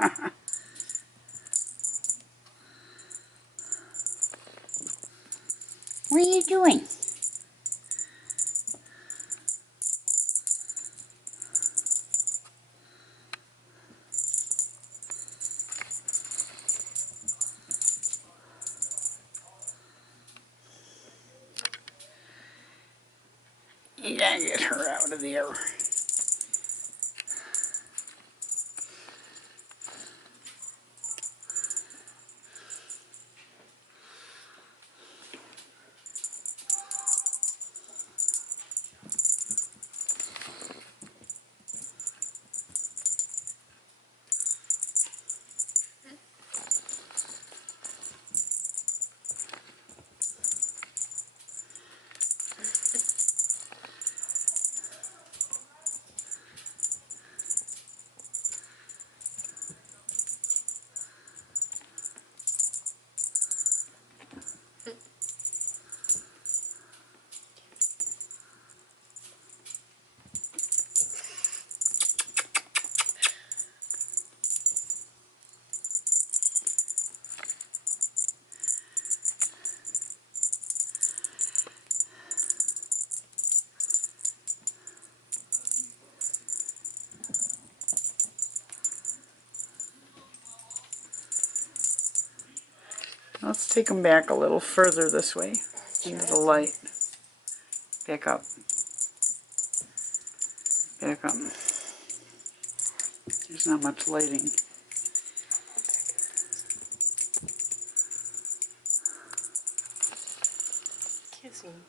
What are you doing? You gotta get her out of there. Let's take them back a little further this way into the light. Back up. Back up. There's not much lighting. Kissing.